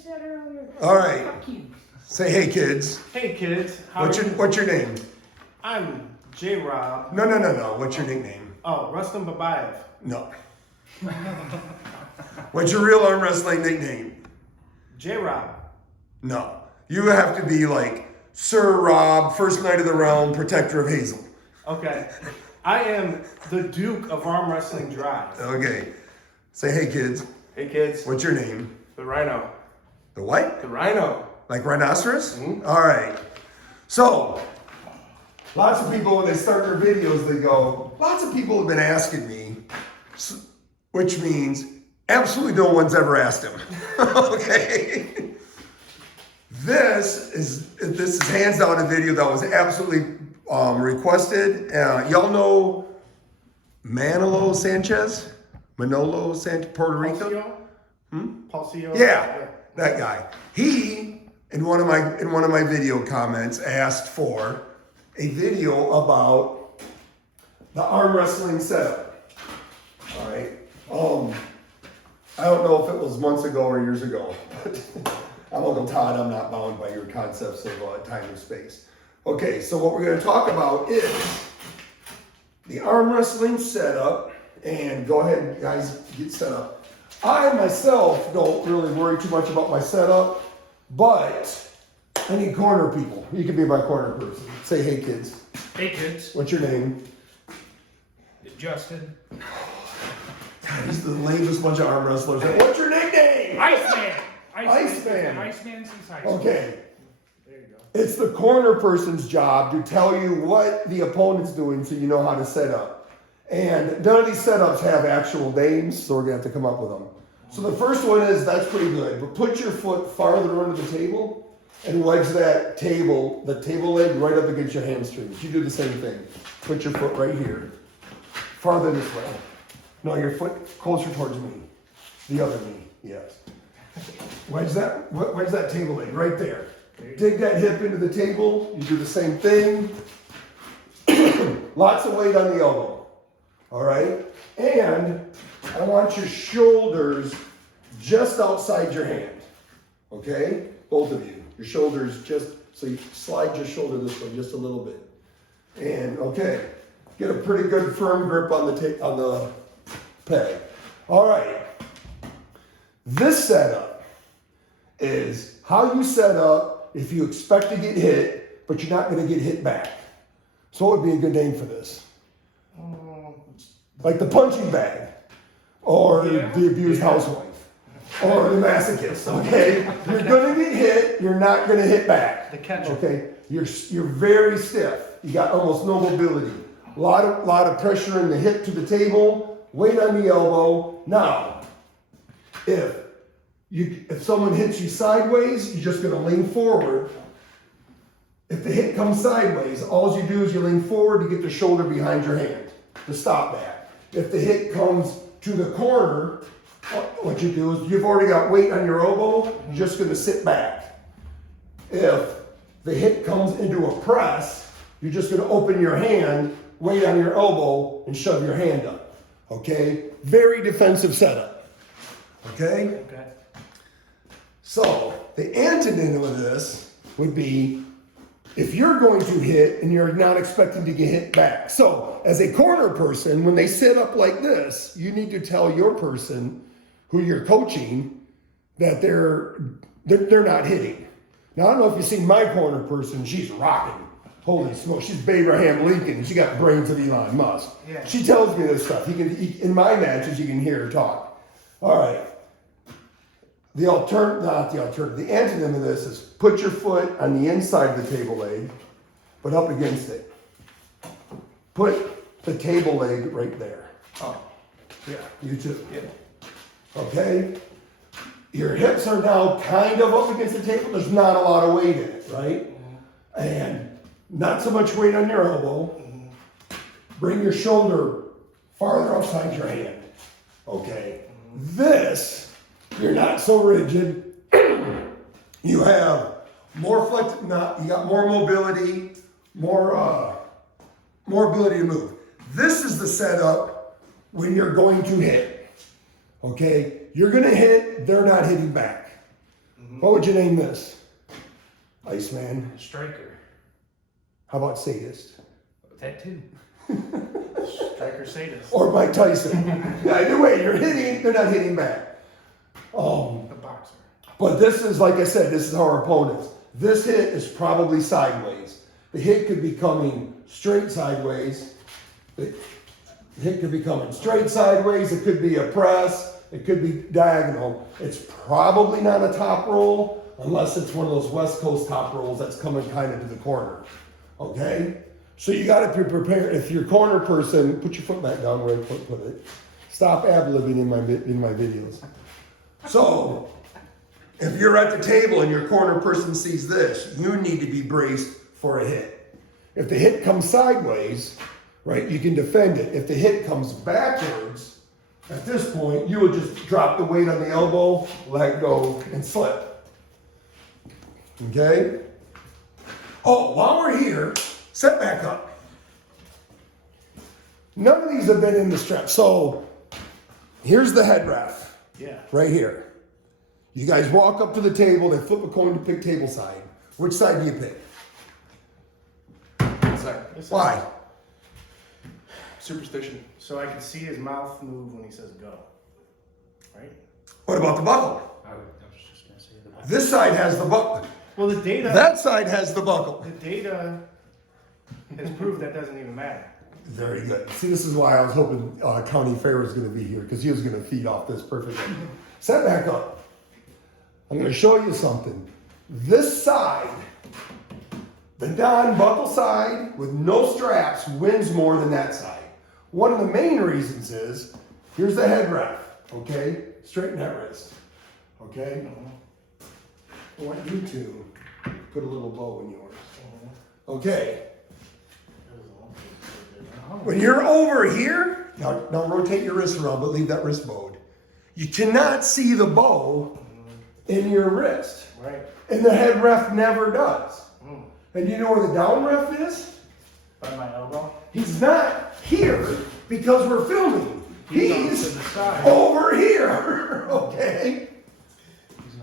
said earlier. All right. Fuck you. Say hey, kids. Hey kids, What's your name? I'm J-Rob. No. What's your nickname? Oh, Rustam Babayev. No. What's your real arm wrestling nickname? J-Rob. No. You have to be like Sir Rob, First Knight of the Realm, Protector of Hazel. Okay. I am the Duke of Arm Wrestling Drive. Okay. Say hey, kids. Hey kids. What's your name? The Rhino. The what? The Rhino. Like rhinoceros? Mhm. All right. So, lots of people, when they start their videos, they go, lots of people have been asking me, which means absolutely no one's ever asked him. Okay? This is hands down a video that was absolutely requested. Y'all know Manolo Sanchez? Puerto Rico? Pulsio? Yeah, that guy. He, in one of my video comments, asked for a video about the arm wrestling setup. All right. I don't know if it was months ago or years ago. I'm Uncle Todd. I'm not bound by your concepts of time and space. Okay, so what we're going to talk about is the arm wrestling setup. And go ahead, guys, get set up. I myself don't really worry too much about my setup, but I need corner people. You can be my corner person. Say hey, kids. Hey, kids. What's your name? Justin. God, he's the lamest bunch of arm wrestlers. What's your nickname? Iceman. Iceman. Iceman since high school. Okay. There you go. It's the corner person's job to tell you what the opponent's doing so you know how to set up. And none of these setups have actual names, so we're gonna have to come up with them. So the first one is, that's pretty good, but put your foot farther under the table and wedge that table, the table leg right up against your hamstrings. You do the same thing. Put your foot right here, farther this way. No, your foot closer towards me. The other knee, yes. Wedge that table leg right there. Dig that hip into the table. You do the same thing. Lots of weight on the elbow. All right? And I want your shoulders just outside your hand. Okay? Both of you. Your shoulders just, so you slide your shoulder this way just a little bit. And, okay. Get a pretty good firm grip on the peg. All right. This setup is how you set up if you expect to get hit, but you're not going to get hit back. So what would be a good name for this? Like the punching bag, or the abused housewife, or the masochist, okay? You're gonna get hit, you're not gonna hit back. The catcher. Okay? You're very stiff. You got almost no mobility. A lot of pressure in the hip to the table, weight on the elbow. Now, if someone hits you sideways, you're just gonna lean forward. If the hit comes sideways, all you do is you lean forward to get the shoulder behind your hand to stop that. If the hit comes to the corner, what you do is you've already got weight on your elbow, you're just going to sit back. If the hit comes into a press, you're just going to open your hand, weight on your elbow, and shove your hand up. Okay? Very defensive setup. Okay? Okay. So, the antonym of this would be if you're going to hit and you're not expecting to get hit back. So, as a corner person, when they sit up like this, you need to tell your person who you're coaching that they're not hitting. Now, I don't know if you've seen my corner person, she's rocking. Holy smoke, she's Abraham Lincoln. She got brains of Elon Musk. Yeah. She tells me this stuff. In my matches, you can hear her talk. All right. The antonym of this is put your foot on the inside of the table leg, but up against it. Put the table leg right there. Oh. Yeah, you too. Yeah. Okay? Your hips are now kind of up against the table. There's not a lot of weight in it, right? And not so much weight on your elbow. Bring your shoulder farther outside your hand. Okay? This, you're not so rigid. You have more you got more mobility, more ability to move. This is the setup when you're going to hit. Okay? You're going to hit, they're not hitting back. What would you name this? Iceman. Striker. How about sadist? That too. Striker sadist. Or Mike Tyson. Either way, you're hitting, they're not hitting back. The boxer. But this is, like I said, this is our opponents. This hit is probably sideways. The hit could be coming straight sideways. The hit could be coming straight sideways. It could be a press. It could be diagonal. It's probably not a top roll unless it's one of those West Coast top rolls that's coming kind of to the corner. Okay? So you got to be prepared. If you're a corner person, put your foot back down where I put it. Stop ad-libbing in my videos. So, if you're at the table and your corner person sees this, you need to be braced for a hit. If the hit comes sideways, right, you can defend it. If the hit comes backwards, at this point, you will just drop the weight on the elbow, let go, and slip. Okay? Oh, while we're here, set back up. None of these have been in the strap. So, here's the head ref. Yeah. Right here. You guys walk up to the table, they flip a coin to pick table side. Which side do you pick? Sorry. Why? Superstition. So I can see his mouth move when he says go. Right? What about the buckle? I was just gonna say the boxer. This side has the buckle. Well, the data. That side has the buckle. The data has proved that doesn't even matter. Very good. See, this is why I was hoping County Fair was going to be here, because he was going to feed off this perfectly. Set back up. I'm going to show you something. This side, the non-buckle side with no straps, wins more than that side. One of the main reasons is, here's the head ref, okay? Straighten that wrist, okay? I want you to put a little bow in yours. Okay. When you're over here, now rotate your wrist around, but leave that wrist bowed. You cannot see the bow in your wrist. Right. And the head ref never does. And you know where the down ref is? By my elbow. He's not here because we're filming. He's to the side. over here, okay?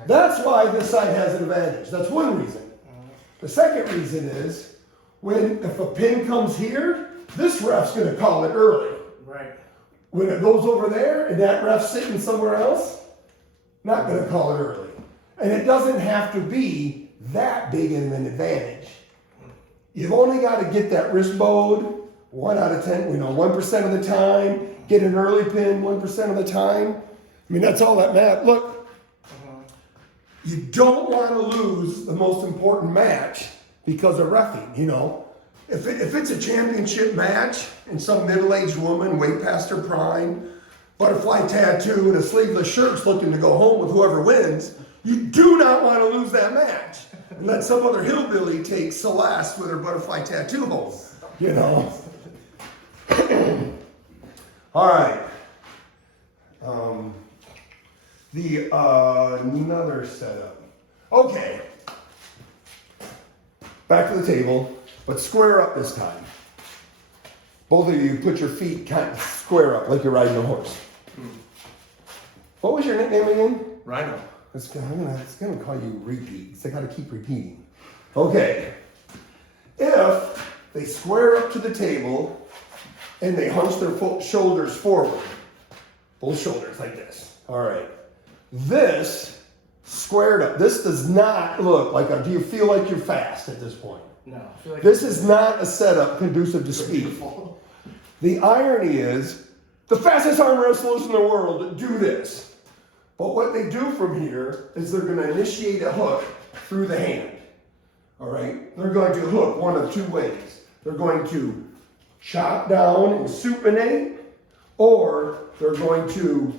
That's why this side has an advantage. That's one reason. The second reason is, if a pin comes here, this ref's gonna call it early. Right. When it goes over there and that ref's sitting somewhere else, not gonna call it early. And it doesn't have to be that big of an advantage. You've only got to get that wrist bowed 1 out of 10, 1% of the time, get an early pin 1% of the time. I mean, that's all that matters. Look, you don't want to lose the most important match because of reffing, If it's a championship match and some middle-aged woman, way past her prime, butterfly tattoo and a sleeveless shirt's looking to go home with whoever wins, you do not want to lose that match. And let some other hillbilly take Celeste with her butterfly tattoo home, All right. Another setup. Okay. Back to the table, but square up this time. Both of you put your feet kind of square up like you're riding a horse. What was your nickname again? Rhino. It's gonna call you repeat. I gotta keep repeating. Okay. If they square up to the table and they hunch their shoulders forward, both shoulders like this. All right. This squared up. This does not look like do you feel like you're fast at this point? No. I feel like This is not a setup conducive to speed. The irony is, the fastest arm wrestlers in the world do this. But what they do from here is they're going to initiate a hook through the hand. All right? They're going to hook one of two ways. They're going to chop down and supinate, or they're going to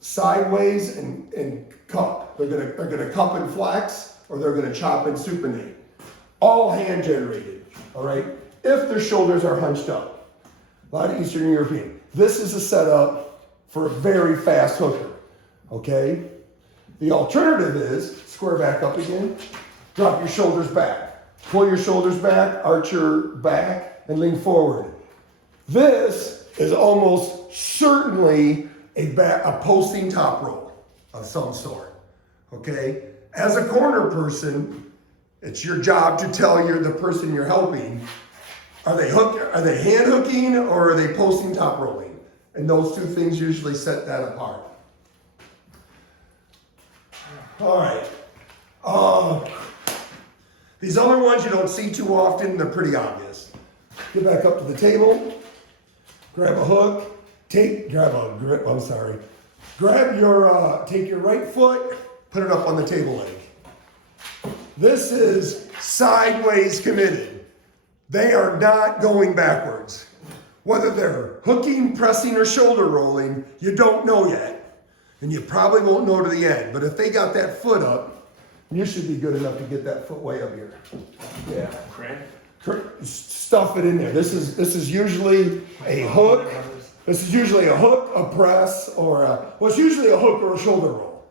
sideways and cup. They're going to cup and flex, or they're going to chop and supinate. All hand generated. All right? If their shoulders are hunched up. A lot of Eastern European. This is a setup for a very fast hooker. Okay? The alternative is square back up again, drop your shoulders back, pull your shoulders back, arch your back, and lean forward. This is almost certainly a posting top roll of some sort. Okay? As a corner person, it's your job to tell the person you're helping, are they hand hooking or are they posting top rolling? And those two things usually set that apart. All right. These other ones you don't see too often, they're pretty obvious. Get back up to the table, grab a hook, take your right foot, put it up on the table leg. This is sideways committed. They are not going backwards. Whether they're hooking, pressing, or shoulder rolling, you don't know yet. And you probably won't know to the end. But if they got that foot up, you should be good enough to get that foot way up here. Yeah. Stuff it in there. This is usually a hook. This is usually a hook, a press, or it's usually a hook or a shoulder roll.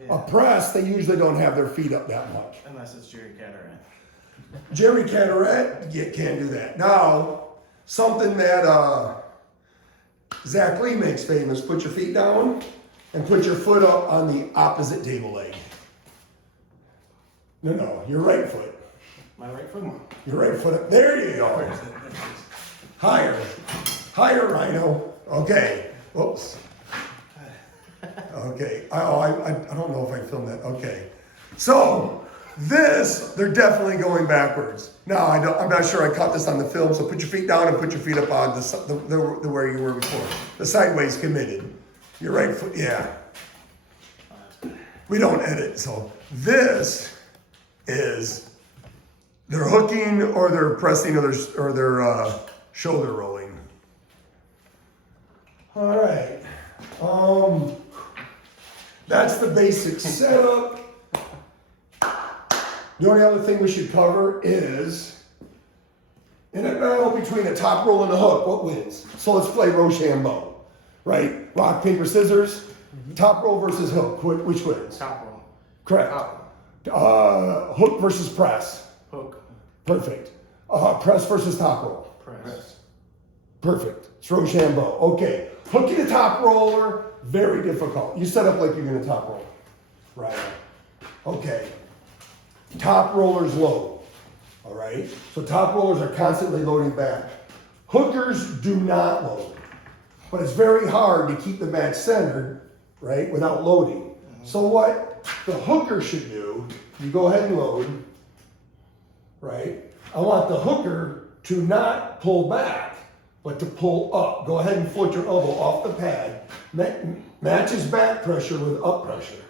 Yeah. A press, they usually don't have their feet up that much. Unless it's Jerry Cataract. Jerry Cataract, you can't do that. Now, something that Zach Lee makes famous, put your feet down and put your foot up on the opposite table leg. No, your right foot. My right foot? Your right foot up. There you go. Higher, Rhino. Okay. Whoops. Okay. I don't know if I filmed that. Okay. So they're definitely going backwards. Now I'm not sure I caught this on the film. So put your feet down and put your feet up on the where you were before. The sideways committed. Your right foot. Yeah. We don't edit. So this is they're hooking or they're pressing or they're shoulder rolling. All right. That's the basic setup. The only other thing we should cover is in a battle between a top roll and a hook, what wins? So let's play Rochambeau, right? Rock, paper, scissors. Top roll versus hook. Which wins? Top roll. Correct. Hook versus press. Hook. Perfect. Press versus top roll. Press. Perfect. It's Rochambeau. Okay. Hooking a top roller, very difficult. You set up like you're going to top roll. Right. Okay. Top rollers load. All right. So top rollers are constantly loading back. Hookers do not load. But it's very hard to keep the match centered, right, without loading. So what the hooker should do, you go ahead and load, right? I want the hooker to not pull back, but to pull up. Go ahead and float your elbow off the pad. Matches back pressure with up pressure.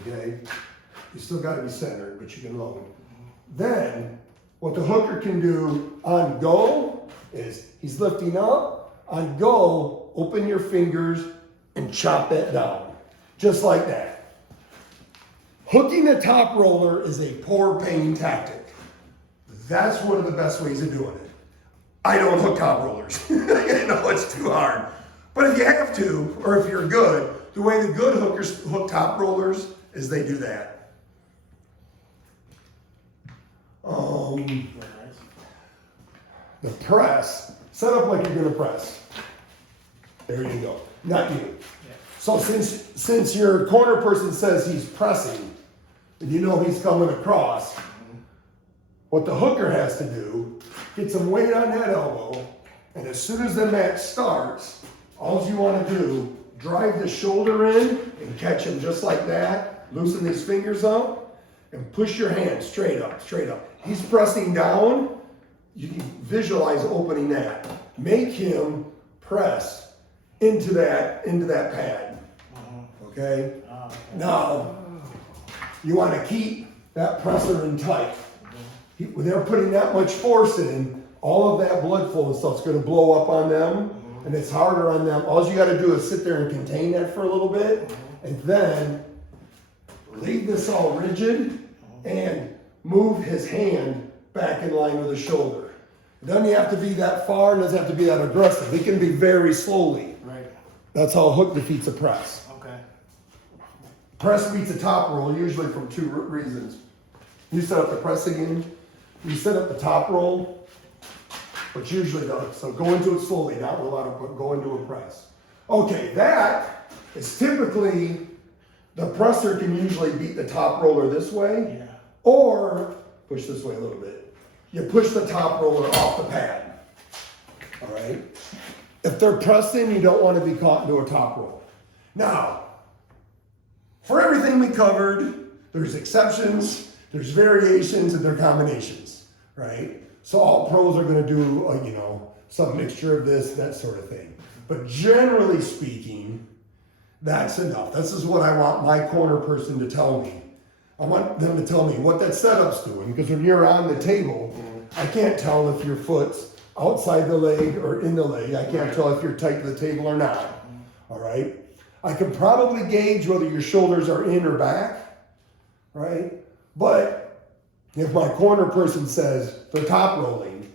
Okay? You still got to be centered, but you can load. Then, what the hooker can do on go is he's lifting up. On go, open your fingers and chop that down. Just like that. Hooking a top roller is a poor paying tactic. That's one of the best ways of doing it. I don't hook top rollers. I know it's too hard. But if you have to, or if you're good, the way the good hookers hook top rollers is they do that. The press, set up like you're gonna press. There you go. Not you. Yeah. So since your corner person says he's pressing, and you know he's coming across, what the hooker has to do, get some weight on that elbow, and as soon as the match starts, all you want to do, drive the shoulder in and catch him just like that, loosen his fingers up, and push your hand straight up, straight up. He's pressing down, you can visualize opening that. Make him press into that pad, okay? Now, you want to keep that presser in tight. When they're putting that much force in, all of that blood flow and stuff's going to blow up on them, and it's harder on them. All you got to do is sit there and contain that for a little bit, and then leave this all rigid and move his hand back in line with the shoulder. It doesn't have to be that far, it doesn't have to be that aggressive. It can be very slowly. Right. That's how a hook defeats a press. Okay. Press beats a top roll, usually from two reasons. You set up the press again, you set up the top roll, which usually does. So go into it slowly, not with a lot of, go into a press. Okay, that is typically The presser can usually beat the top roller this way, Yeah. or push this way a little bit. You push the top roller off the pad. All right? If they're pressing, you don't want to be caught into a top roll. Now, for everything we covered, there's exceptions, there's variations, and there are combinations, right? So all pros are going to do, some mixture of this, that sort of thing. But generally speaking, that's enough. This is what I want my corner person to tell me. I want them to tell me what that setup's doing, because when you're on the table, I can't tell if your foot's outside the leg or in the leg. I can't tell if you're tight to the table or not. All right? I can probably gauge whether your shoulders are in or back, right? But if my corner person says they're top rolling,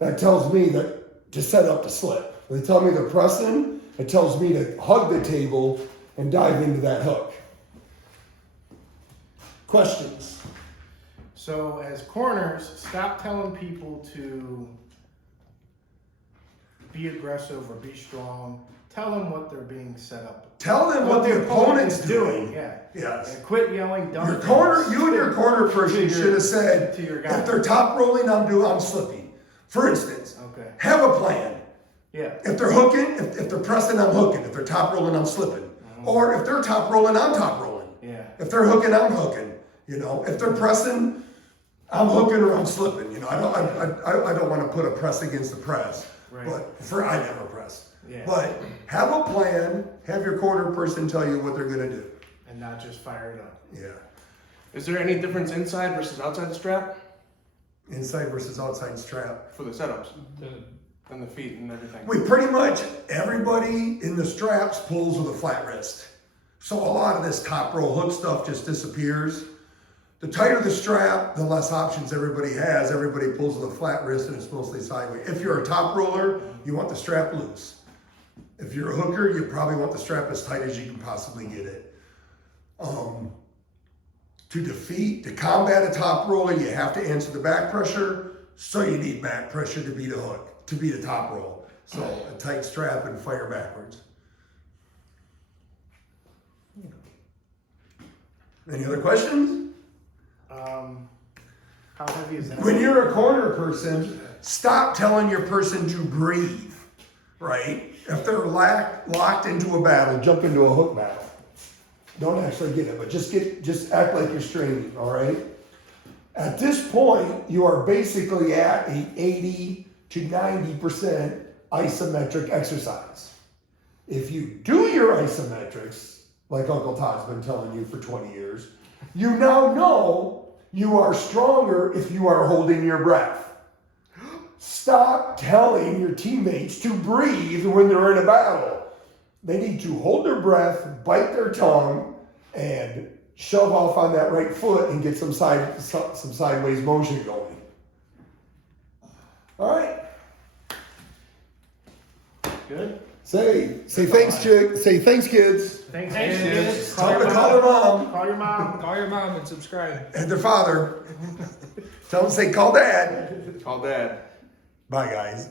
that tells me that to set up to slip. If they tell me they're pressing, it tells me to hug the table and dive into that hook. Questions? So as corners, stop telling people to be aggressive or be strong. Tell them what they're being set up. Tell them what the opponent's doing. Yeah. Yes. And quit yelling dumb Your things. corner, you and your corner person To your- should have said, to your guy. if they're top rolling, I'm slipping. For instance, Okay. have a plan. Yeah. If they're hooking, if they're pressing, I'm hooking. If they're top rolling, I'm slipping. Or if they're top rolling, I'm top rolling. Yeah. If they're hooking, I'm hooking. If they're pressing, I'm hooking or I'm slipping. I don't want to put a press against the press. Right. But I never press. Yeah. But have a plan. Have your corner person tell you what they're gonna do. And not just fire it up. Yeah. Is there any difference inside versus outside the strap Inside versus outside strap. for the setups and the feet and everything? We pretty much, everybody in the straps pulls with a flat wrist. So a lot of this top roll hook stuff just disappears. The tighter the strap, the less options everybody has. Everybody pulls with a flat wrist and it's mostly sideways. If you're a top roller, you want the strap loose. If you're a hooker, you probably want the strap as tight as you can possibly get it. To combat a top roller, you have to answer the back pressure. So you need back pressure to beat a hook, to beat a top roll. So a tight strap and fire backwards. Any other questions? How heavy is that? When you're a corner person, stop telling your person to breathe, right? If they're locked into a battle, jump into a hook battle. Don't actually get it, but just act like you're straining, all right? At this point, you are basically at a 80 to 90% isometric exercise. If you do your isometrics, like Uncle Todd's been telling you for 20 years, you now know you are stronger if you are holding your breath. Stop telling your teammates to breathe when they're in a battle. They need to hold their breath, bite their tongue, and shove off on that right foot and get some sideways motion going. All right. Good? Say thanks, chick. Say thanks, kids. Thanks, Thanks, kids. kids. Tell them to call their mom Call your mom. Call your mom and subscribe. and their father. Tell them to say call dad. Call dad. Bye, guys.